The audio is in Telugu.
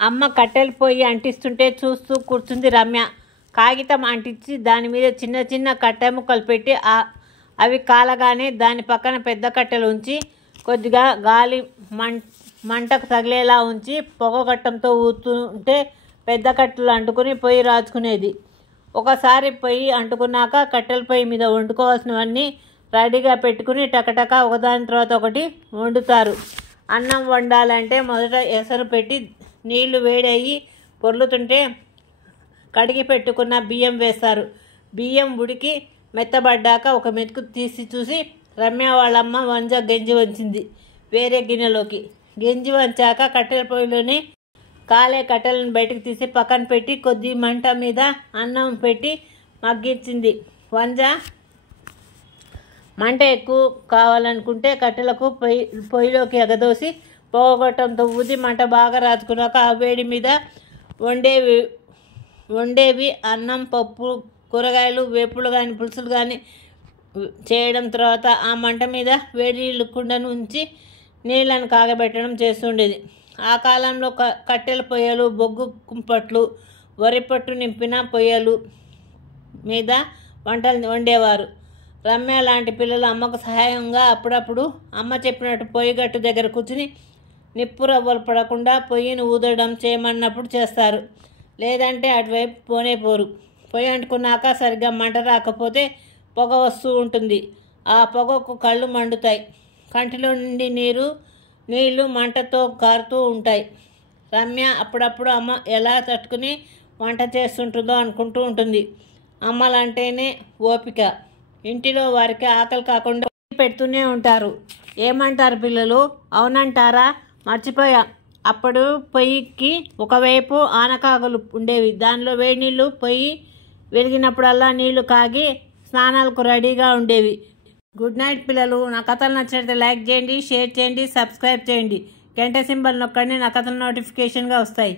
అమ్మ కట్టెలు పొయ్యి అంటిస్తుంటే చూస్తూ కూర్చుంది రమ్య. కాగితం అంటించి దాని మీద చిన్న చిన్న కట్టె ముక్కలు పెట్టి అవి కాలగానే దాని పక్కన పెద్ద కట్టెలు ఉంచి కొద్దిగా గాలి మంటకు తగిలేలా ఉంచి పొగగట్టంతో ఊతుంటే పెద్ద కట్టెలు అంటుకుని పొయ్యి రాచుకునేది. ఒకసారి పొయ్యి అంటుకున్నాక కట్టెల పొయ్యి మీద వండుకోవాల్సినవన్నీ రెడీగా పెట్టుకుని టకటక ఒకదాని తర్వాత ఒకటి వండుతారు. అన్నం వండాలంటే మొదట ఎసరు పెట్టి నీళ్లు వేడయ్యి పొర్లుతుంటే కడిగి పెట్టుకున్న బియ్యం వేస్తారు. బియ్యం ఉడికి మెత్తబడ్డాక ఒక మెతుకు తీసి చూసి రమ్య వాళ్ళమ్మ వంజ గంజి వంచింది వేరే గిన్నెలోకి. గంజి వంచాక కట్టెల పొయ్యిలోని కాలే కట్టెలను బయటకు తీసి పక్కన పెట్టి కొద్ది మంట మీద అన్నం పెట్టి మగ్గించింది వంజ. మంట ఎక్కువ కావాలనుకుంటే కట్టెలకు పొయ్యిలోకి ఎగదోసి పొగగొట్టంతో ఊది మంట బాగా రాచుకున్నాక ఆ వేడి మీద వండేవి అన్నం, పప్పు, కూరగాయలు, వేపులు కానీ పులుసులు కానీ చేయడం. తర్వాత ఆ మంట మీద వేడి నీళ్ళు కుండను ఉంచి నీళ్ళను కాగబెట్టడం చేస్తుండేది. ఆ కాలంలో కట్టెల పొయ్యలు, బొగ్గు కుంపట్లు, వరిపట్టు నింపిన పొయ్యలు మీద వంటలు వండేవారు. రమ్య లాంటి పిల్లలు అమ్మకు సహాయంగా అప్పుడప్పుడు అమ్మ చెప్పినట్టు పొయ్యి గట్టు దగ్గర కూర్చుని నిప్పు రవ్వలు పడకుండా పొయ్యిని ఊదడం చేయమన్నప్పుడు చేస్తారు. లేదంటే అటువైపు పోనే పోరు. పొయ్యి అంటుకున్నాక సరిగ్గా మంట రాకపోతే పొగ వస్తూ ఉంటుంది. ఆ పొగకు కళ్ళు మండుతాయి. కంటిలో నుండి నీళ్లు మంటతో కారుతూ ఉంటాయి. రమ్య అప్పుడప్పుడు అమ్మ ఎలా తట్టుకుని వంట చేస్తుంటుందో అనుకుంటూ ఉంటుంది. అమ్మలంటేనే ఓపిక. ఇంటిలో వారికి ఆకలి కాకుండా పెడుతూనే ఉంటారు. ఏమంటారు పిల్లలు? అవునంటారా? మర్చిపోయా. అప్పుడు పొయ్యికి ఒకవైపు ఆనకాగలు ఉండేవి. దానిలో వేడి నీళ్ళు పొయ్యి వెలిగినప్పుడల్లా నీళ్లు కాగి స్నానాలకు రెడీగా ఉండేవి. గుడ్ నైట్ పిల్లలు. నా కథలు నచ్చినట్లయితే లైక్ చేయండి, షేర్ చేయండి, సబ్స్క్రైబ్ చేయండి. గంట సింబల్ నొక్కండి. నా కథలు నోటిఫికేషన్గా వస్తాయి.